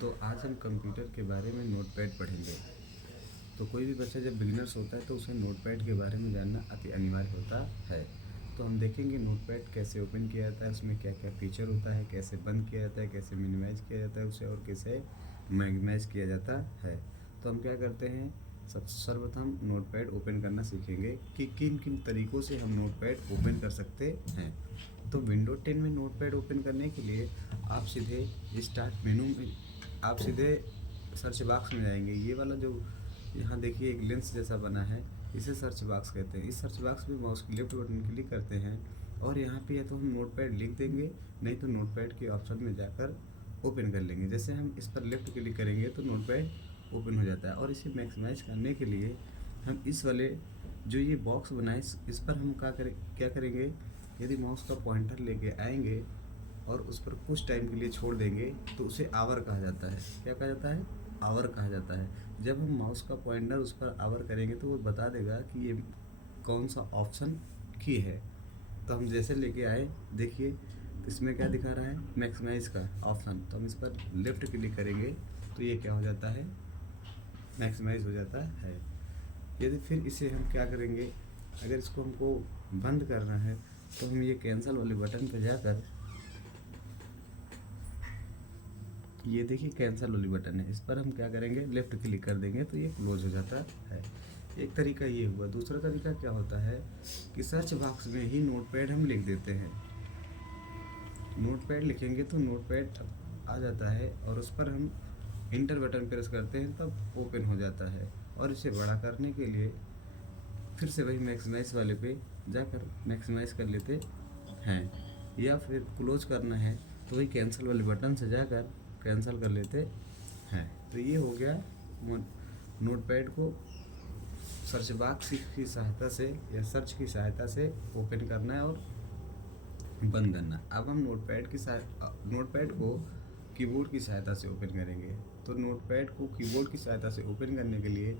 तो आज हम कंप्यूटर के बारे में नोटपैड पढ़ेंगे। तो कोई भी बच्चा जब बिगिनर्स होता है तो उसे नोटपैड के बारे में जानना अति अनिवार्य होता है। तो हम देखेंगे नोटपैड कैसे ओपन किया जाता है, उसमें क्या क्या फीचर होता है, कैसे बंद किया जाता है, कैसे मिनिमाइज़ किया जाता है उसे, और कैसे मैक्सिमाइज़ किया जाता है। तो हम क्या करते हैं, सर्वप्रथम नोटपैड ओपन करना सीखेंगे कि किन किन तरीक़ों से हम नोटपैड ओपन कर सकते हैं। तो विंडो 10 में नोटपैड ओपन करने के लिए आप सीधे स्टार्ट मेनू में आप सीधे सर्च बॉक्स में जाएंगे। ये वाला जो यहाँ देखिए एक लेंस जैसा बना है, इसे सर्च बॉक्स कहते हैं। इस सर्च बॉक्स में माउस की लेफ्ट बटन क्लिक करते हैं और यहाँ पे या तो हम नोटपैड लिख देंगे, नहीं तो नोटपैड के ऑप्शन में जाकर ओपन कर लेंगे। जैसे हम इस पर लेफ्ट क्लिक करेंगे तो नोटपैड ओपन हो जाता है। और इसे मैक्सिमाइज करने के लिए हम इस वाले जो ये बॉक्स बनाए इस पर हम क्या करेंगे, यदि माउस का पॉइंटर लेके आएंगे और उस पर कुछ टाइम के लिए छोड़ देंगे तो उसे आवर कहा जाता है। क्या कहा जाता है? आवर कहा जाता है। जब हम माउस का पॉइंटर उस पर आवर करेंगे तो वो बता देगा कि ये कौन सा ऑप्शन की है। तो हम जैसे लेके आए, देखिए इसमें क्या दिखा रहा है, मैक्सिमाइज़ का ऑप्शन। तो हम इस पर लेफ़्ट क्लिक करेंगे तो ये क्या हो जाता है, मैक्सिमाइज़ हो जाता है। यदि फिर इसे हम क्या करेंगे, अगर इसको हमको बंद करना है तो हम ये कैंसिल वाले बटन पर जाकर, ये देखिए कैंसिल वाली बटन है, इस पर हम क्या करेंगे, लेफ़्ट क्लिक कर देंगे तो ये क्लोज हो जाता है। एक तरीका ये हुआ। दूसरा तरीका क्या होता है कि सर्च बॉक्स में ही नोटपैड हम लिख देते हैं। नोटपैड लिखेंगे तो नोटपैड आ जाता है और उस पर हम इंटर बटन प्रेस करते हैं तब ओपन हो जाता है। और इसे बड़ा करने के लिए फिर से वही मैक्सिमाइज़ वाले पे जाकर मैक्सिमाइज़ कर लेते हैं, या फिर क्लोज करना है तो वही कैंसिल वाले बटन से जाकर कैंसिल कर लेते हैं। तो ये हो गया नोटपैड को सर्च बॉक्स की सहायता से या सर्च की सहायता से ओपन करना है और बंद करना। अब हम नोटपैड को कीबोर्ड की सहायता से ओपन करेंगे। तो नोटपैड को कीबोर्ड की सहायता से ओपन करने के लिए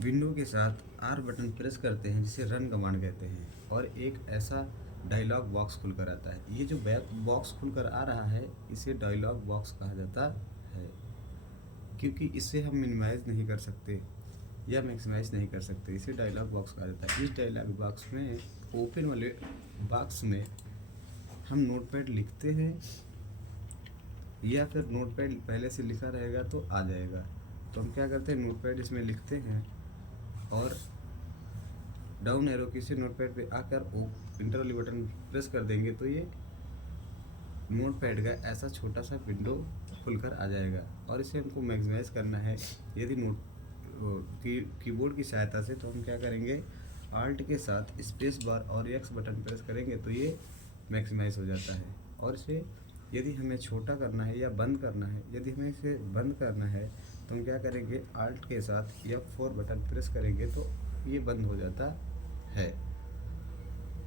विंडो के साथ आर बटन प्रेस करते हैं, जिसे रन कमांड कहते हैं, और एक ऐसा डायलॉग बॉक्स खुलकर आता है। ये जो बैक बॉक्स खुलकर आ रहा है इसे डायलॉग बॉक्स कहा जाता है, क्योंकि इसे हम मिनिमाइज़ नहीं कर सकते या मैक्सिमाइज़ नहीं कर सकते, इसे डायलॉग बॉक्स कहा जाता है। इस डायलॉग बॉक्स में, ओपन वाले बॉक्स में, हम नोटपैड लिखते हैं या फिर नोटपैड पहले से लिखा रहेगा तो आ जाएगा। तो हम क्या करते हैं, नोटपैड इसमें लिखते हैं और डाउन एरो की से नोटपैड पे आकर इंटर वाली बटन प्रेस कर देंगे तो ये नोटपैड का ऐसा छोटा सा विंडो खुलकर आ जाएगा। और इसे हमको मैक्सिमाइज़ करना है यदि कीबोर्ड की सहायता से, तो हम क्या करेंगे, आल्ट के साथ स्पेस बार और एक्स बटन प्रेस करेंगे तो ये मैक्सिमाइज़ हो जाता है। और इसे यदि हमें छोटा करना है या बंद करना है, यदि हमें इसे बंद करना है तो हम क्या करेंगे, आल्ट के साथ F4 बटन प्रेस करेंगे तो ये बंद हो जाता है।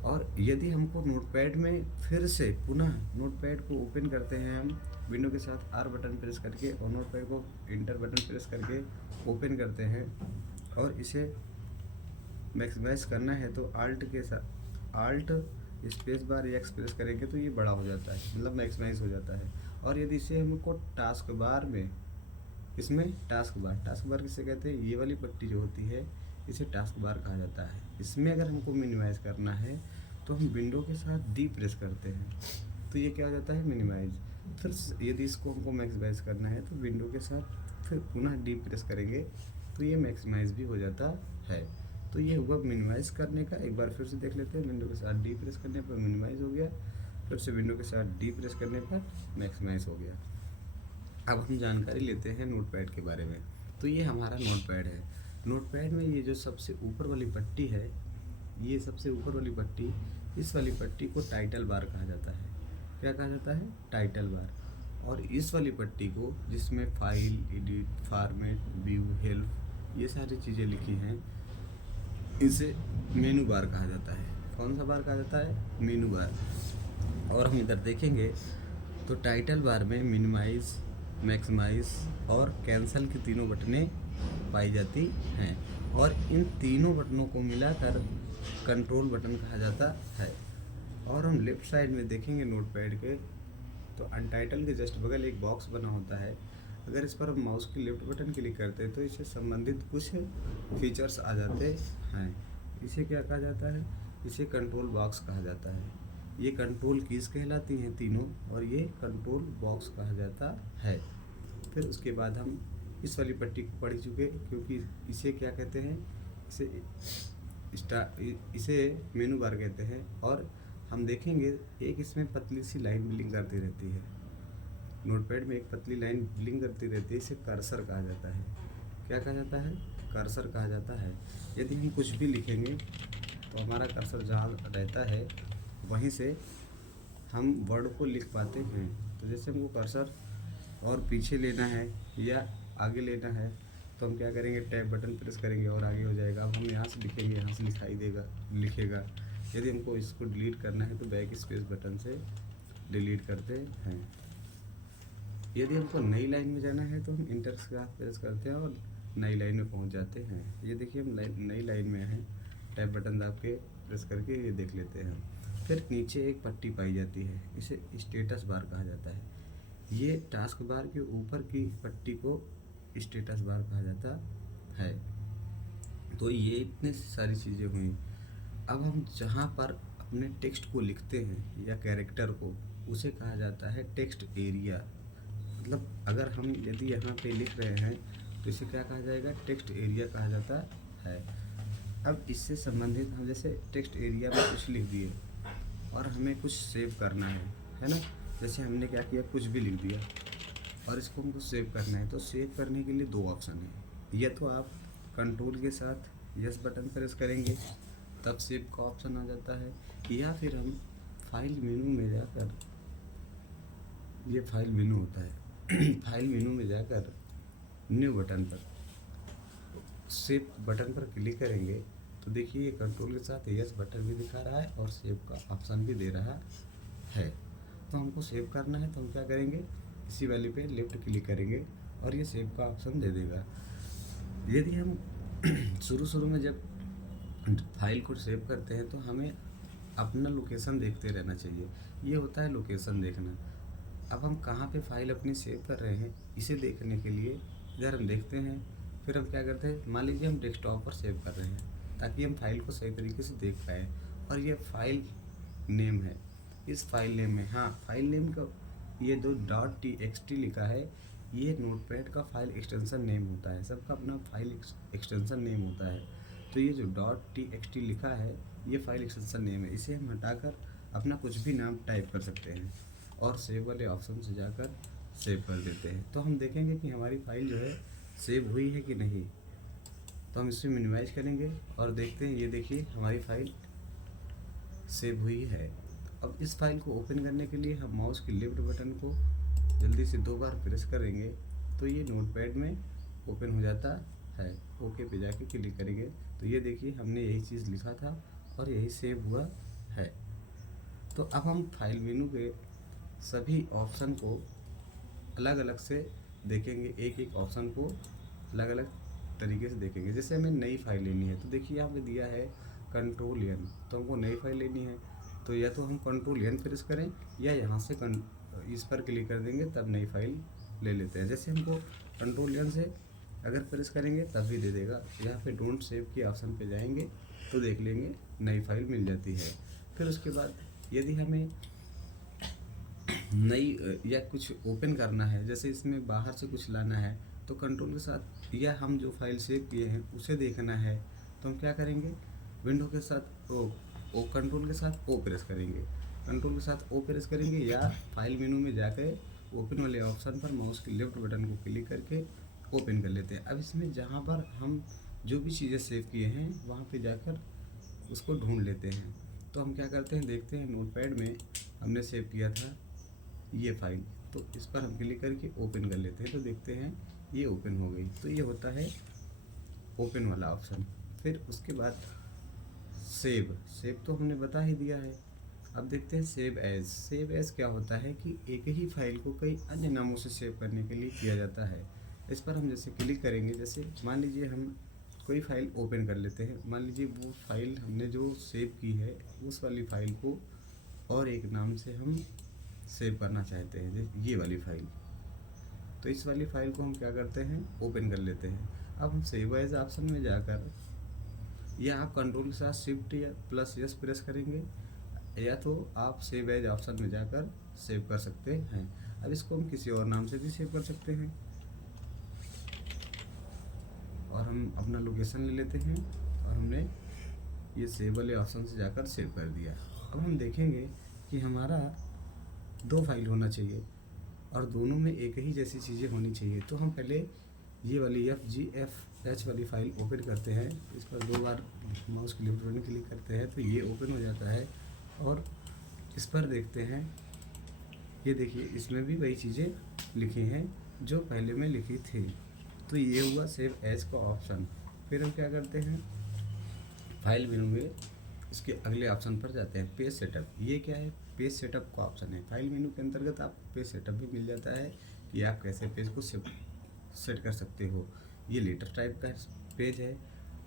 और यदि हमको नोटपैड में फिर से पुनः नोटपैड को ओपन करते हैं हम विंडो के साथ आर बटन प्रेस करके, और नोटपैड को इंटर बटन प्रेस करके ओपन करते हैं, और इसे मैक्सिमाइज़ करना है तो आल्ट के साथ alt space bar x press करेंगे तो ये बड़ा हो जाता है, मतलब मैक्सिमाइज़ हो जाता है। और यदि इसे हमको टास्क बार में, इसमें टास्क बार किसे कहते हैं, ये वाली पट्टी जो होती है इसे टास्क बार कहा जाता है। इसमें अगर हमको मिनिमाइज़ करना है तो हम विंडो के साथ डी प्रेस करते हैं तो ये क्या हो जाता है, मिनिमाइज़। फिर यदि इसको हमको मैक्सिमाइज़ करना है तो विंडो के साथ फिर पुनः डी प्रेस करेंगे तो ये मैक्सिमाइज़ भी हो जाता है। तो ये हुआ मिनिमाइज़ करने का। एक बार फिर से देख लेते हैं, विंडो के साथ डी प्रेस करने पर मिनिमाइज़ हो गया, फिर से विंडो के साथ डी प्रेस करने पर मैक्सिमाइज़ हो गया। अब हम जानकारी लेते हैं नोटपैड के बारे में। तो ये हमारा नोटपैड है। नोटपैड में ये जो सबसे ऊपर वाली पट्टी है, ये सबसे ऊपर वाली पट्टी, इस वाली पट्टी को टाइटल बार कहा जाता है। क्या कहा जाता है, टाइटल बार। और इस वाली पट्टी को, जिसमें file, edit, format, view, help, ये सारी चीज़ें लिखी हैं, इसे मेनू बार कहा जाता है। कौन सा बार कहा जाता है, मेनू बार। और हम इधर देखेंगे तो टाइटल बार में मिनिमाइज़, मैक्सिमाइज़ और कैंसिल की तीनों बटनें पाई जाती हैं, और इन तीनों बटनों को मिलाकर कंट्रोल बटन कहा जाता है। और हम लेफ़्ट साइड में देखेंगे नोटपैड के, तो अनटाइटल के जस्ट बगल एक बॉक्स बना होता है। अगर इस पर हम माउस की लेफ्ट बटन क्लिक करते हैं तो इससे संबंधित कुछ फीचर्स आ जाते हैं। इसे क्या कहा जाता है? इसे कंट्रोल बॉक्स कहा जाता है। ये कंट्रोल कीज कहलाती हैं तीनों, और ये कंट्रोल बॉक्स कहा जाता है। फिर उसके बाद हम इस वाली पट्टी को पढ़ चुके, क्योंकि इसे क्या कहते हैं? इसे मेनू बार कहते हैं। और हम देखेंगे एक इसमें पतली सी लाइन ब्लिंक करती रहती है। नोटपैड में एक पतली लाइन ब्लिंक करती रहती है, इसे कर्सर कहा जाता है। क्या कहा जाता है? कर्सर कहा जाता है। यदि हम कुछ भी लिखेंगे तो हमारा कर्सर जहाँ रहता है वहीं से हम वर्ड को लिख पाते हैं। तो जैसे हमको कर्सर और पीछे लेना है या आगे लेना है तो हम क्या करेंगे? टैब बटन प्रेस करेंगे और आगे हो जाएगा। अब हम यहाँ से लिखेंगे, यहाँ से लिखेगा। यदि हमको इसको डिलीट करना है तो बैक स्पेस बटन से डिलीट करते हैं। यदि हमको नई लाइन में जाना है तो हम इंटर के साथ प्रेस करते हैं और नई लाइन में पहुंच जाते हैं। ये देखिए हम नई लाइन में हैं, टैब बटन दाब के प्रेस करके ये देख लेते हैं। फिर नीचे एक पट्टी पाई जाती है, इसे स्टेटस बार कहा जाता है। ये टास्क बार के ऊपर की पट्टी को स्टेटस बार कहा जाता है। तो ये इतने सारी चीज़ें हुई। अब हम जहाँ पर अपने टेक्स्ट को लिखते हैं या कैरेक्टर को, उसे कहा जाता है टेक्स्ट एरिया। मतलब अगर हम यदि यहाँ पे लिख रहे हैं तो इसे क्या कहा जाएगा? टेक्स्ट एरिया कहा जाता है। अब इससे संबंधित हम जैसे टेक्स्ट एरिया में कुछ लिख दिए और हमें कुछ सेव करना है ना? जैसे हमने क्या किया, कुछ भी लिख दिया और इसको हमको सेव करना है। तो सेव करने के लिए दो ऑप्शन है। या तो आप कंट्रोल के साथ यस बटन प्रेस करेंगे तब सेव का ऑप्शन आ जाता है, या फिर हम फाइल मेनू में जाकर, ये फाइल मेनू होता है फाइल मेनू में जाकर न्यू बटन पर, सेव बटन पर क्लिक करेंगे तो देखिए ये कंट्रोल के साथ यस बटन भी दिखा रहा है और सेव का ऑप्शन भी दे रहा है। तो हमको सेव करना है तो हम क्या करेंगे? इसी वाले पे लेफ्ट क्लिक करेंगे और ये सेव का ऑप्शन दे देगा। यदि हम शुरू में जब फाइल को सेव करते हैं तो हमें अपना लोकेशन देखते रहना चाहिए। ये होता है लोकेशन देखना। अब हम कहाँ पे फाइल अपनी सेव कर रहे हैं इसे देखने के लिए इधर हम देखते हैं। फिर हम क्या करते हैं? मान लीजिए हम डेस्कटॉप पर सेव कर रहे हैं ताकि हम फाइल को सही तरीके से देख पाएँ। और ये फाइल नेम है। इस फाइल नेम में, हाँ, फाइल नेम का ये दो .txt लिखा है, ये नोटपैड का फाइल एक्सटेंशन नेम होता है। सबका अपना फाइल एक्सटेंशन नेम होता है। तो ये जो .txt लिखा है ये फाइल एक्सटेंशन नेम है। इसे हम हटाकर अपना कुछ भी नाम टाइप कर सकते हैं और सेव वाले ऑप्शन से जाकर सेव कर देते हैं। तो हम देखेंगे कि हमारी फाइल जो है सेव हुई है कि नहीं। तो हम इसे मिनिमाइज करेंगे और देखते हैं, ये देखिए हमारी फाइल सेव हुई है। अब इस फाइल को ओपन करने के लिए हम माउस की लेफ्ट बटन को जल्दी से 2 बार प्रेस करेंगे तो ये नोटपैड में ओपन हो जाता है। ओके पे जाके क्लिक करेंगे तो ये देखिए हमने यही चीज़ लिखा था और यही सेव हुआ है। तो अब हम फाइल मेनू के सभी ऑप्शन को अलग अलग से देखेंगे, एक एक ऑप्शन को अलग अलग तरीके से देखेंगे। जैसे हमें नई फाइल लेनी है तो देखिए यहाँ पे दिया है कंट्रोल एन, तो हमको नई फाइल लेनी है तो या तो हम कंट्रोल एन प्रेस करें या यहाँ से इस पर क्लिक कर देंगे तब नई फाइल ले लेते हैं। जैसे हमको कंट्रोल एन से अगर प्रेस करेंगे तब भी दे देगा। यहाँ पे डोंट सेव के ऑप्शन पे जाएंगे तो देख लेंगे नई फाइल मिल जाती है। फिर उसके बाद यदि हमें नई या कुछ ओपन करना है, जैसे इसमें बाहर से कुछ लाना है तो कंट्रोल के साथ, या हम जो फाइल सेव किए हैं उसे देखना है तो हम क्या करेंगे? विंडो के साथ ओ कंट्रोल के साथ ओ प्रेस करेंगे, कंट्रोल के साथ ओ प्रेस करेंगे या फाइल मेनू में जाकर ओपन वाले ऑप्शन पर माउस की लेफ्ट बटन को क्लिक करके ओपन कर लेते हैं। अब इसमें जहाँ पर हम जो भी चीज़ें सेव किए हैं वहाँ पे जाकर उसको ढूंढ लेते हैं। तो हम क्या करते हैं? देखते हैं नोटपैड में हमने सेव किया था ये फाइल, तो इस पर हम क्लिक करके ओपन कर लेते हैं तो देखते हैं ये ओपन हो गई। तो ये होता है ओपन वाला ऑप्शन। फिर उसके बाद सेव तो हमने बता ही दिया है। अब देखते हैं सेव एज क्या होता है कि एक ही फाइल को कई अन्य नामों से सेव करने के लिए किया जाता है। इस पर हम जैसे क्लिक करेंगे, जैसे मान लीजिए हम कोई फाइल ओपन कर लेते हैं, मान लीजिए वो फाइल हमने जो सेव की है उस वाली फाइल को और एक नाम से हम सेव करना चाहते हैं, ये वाली फाइल। तो इस वाली फाइल को हम क्या करते हैं, ओपन कर लेते हैं। अब हम सेव एज ऑप्शन में जाकर, या आप कंट्रोल के साथ शिफ्ट या प्लस यस प्रेस करेंगे, या तो आप सेव एज ऑप्शन में जाकर सेव कर सकते हैं। अब इसको हम किसी और नाम से भी सेव कर सकते हैं, और हम अपना लोकेशन ले लेते हैं, और हमने ये सेव वाले ऑप्शन से जाकर सेव कर दिया। अब हम देखेंगे कि हमारा 2 फाइल होना चाहिए और दोनों में एक ही जैसी चीज़ें होनी चाहिए। तो हम पहले ये वाली FGFH वाली फाइल ओपन करते हैं। इस पर 2 बार माउस के लेफ्ट बटन क्लिक करते हैं तो ये ओपन हो जाता है, और इस पर देखते हैं, ये देखिए इसमें भी वही चीज़ें लिखी हैं जो पहले में लिखी थी। तो ये हुआ सेव एज का ऑप्शन। फिर हम क्या करते हैं, फाइल मेनू में इसके अगले ऑप्शन पर जाते हैं, पेज सेटअप। ये क्या है, पेज सेटअप का ऑप्शन है। फाइल मेनू के अंतर्गत आपको पेज सेटअप भी मिल जाता है कि आप कैसे पेज को सेट कर सकते हो। ये लेटर टाइप का पेज है।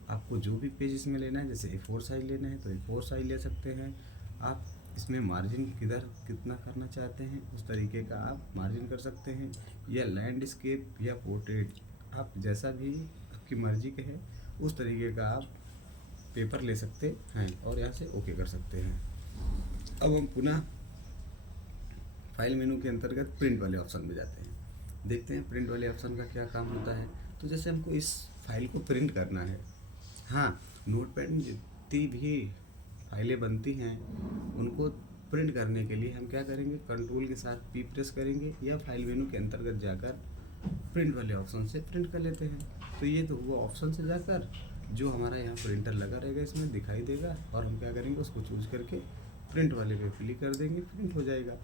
आपको जो भी पेज इसमें लेना है, जैसे A4 साइज लेना है तो A4 साइज ले सकते हैं। आप इसमें मार्जिन कितना करना चाहते हैं उस तरीके का आप मार्जिन कर सकते हैं, या लैंडस्केप या पोर्ट्रेट, आप जैसा भी आपकी मर्जी के है उस तरीके का आप पेपर ले सकते हैं और यहाँ से ओके कर सकते हैं। अब हम पुनः फाइल मेनू के अंतर्गत प्रिंट वाले ऑप्शन में जाते हैं, देखते हैं प्रिंट वाले ऑप्शन का क्या काम होता है। तो जैसे हमको इस फाइल को प्रिंट करना है, हाँ, नोटपैड में जितनी भी फाइलें बनती हैं उनको प्रिंट करने के लिए हम क्या करेंगे, कंट्रोल के साथ P प्रेस करेंगे, या फाइल मेनू के अंतर्गत जाकर प्रिंट वाले ऑप्शन से प्रिंट कर लेते हैं। तो ये तो हुआ ऑप्शन से जाकर, जो हमारा यहाँ प्रिंटर लगा रहेगा इसमें दिखाई देगा, और हम क्या करेंगे, उसको चूज करके प्रिंट वाले पे क्लिक कर देंगे, प्रिंट हो जाएगा।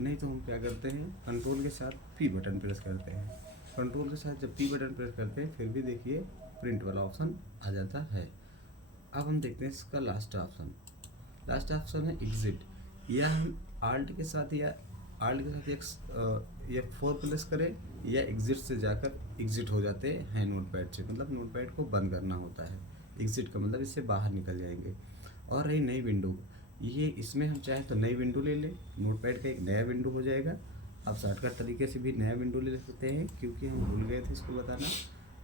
नहीं तो हम क्या करते हैं, कंट्रोल के साथ P बटन प्रेस करते हैं। कंट्रोल के साथ जब P बटन प्रेस करते हैं फिर भी देखिए प्रिंट वाला ऑप्शन आ जाता है। अब हम देखते हैं इसका लास्ट ऑप्शन है एग्जिट। या हम आल्ट के साथ F4 प्रेस करें, या एग्जिट से जाकर एग्जिट हो जाते हैं नोटपैड से, मतलब नोटपैड को बंद करना होता है। एग्जिट का मतलब इससे बाहर निकल जाएंगे। और रही नई विंडो, ये इसमें हम चाहे तो नई विंडो ले लें, नोटपैड का एक नया विंडो हो जाएगा। आप शॉर्टकट तरीके से भी नया विंडो ले सकते हैं, क्योंकि हम भूल गए थे इसको बताना।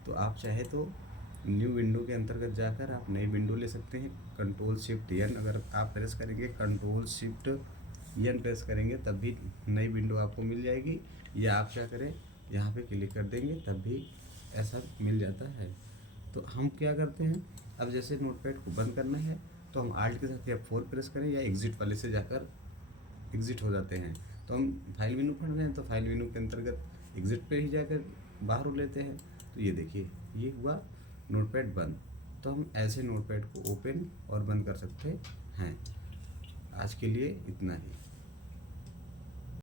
तो आप चाहे तो न्यू विंडो के अंतर्गत जाकर आप नई विंडो ले सकते हैं। कंट्रोल शिफ्ट एन अगर आप प्रेस करेंगे, कंट्रोल शिफ्ट एन प्रेस करेंगे तब भी नई विंडो आपको मिल जाएगी, या आप क्या करें, यहाँ पे क्लिक कर देंगे तब भी ऐसा मिल जाता है। तो हम क्या करते हैं, अब जैसे नोटपैड को बंद करना है तो हम आल्ट के साथ F4 प्रेस करें, या एग्जिट वाले से जाकर एग्जिट हो जाते हैं। तो हम फाइल मेनू पढ़ रहे हैं तो फाइल मेनू के अंतर्गत एग्जिट पे ही जाकर बाहर हो लेते हैं। तो ये देखिए ये हुआ नोटपैड बंद। तो हम ऐसे नोटपैड को ओपन और बंद कर सकते हैं। आज के लिए इतना ही।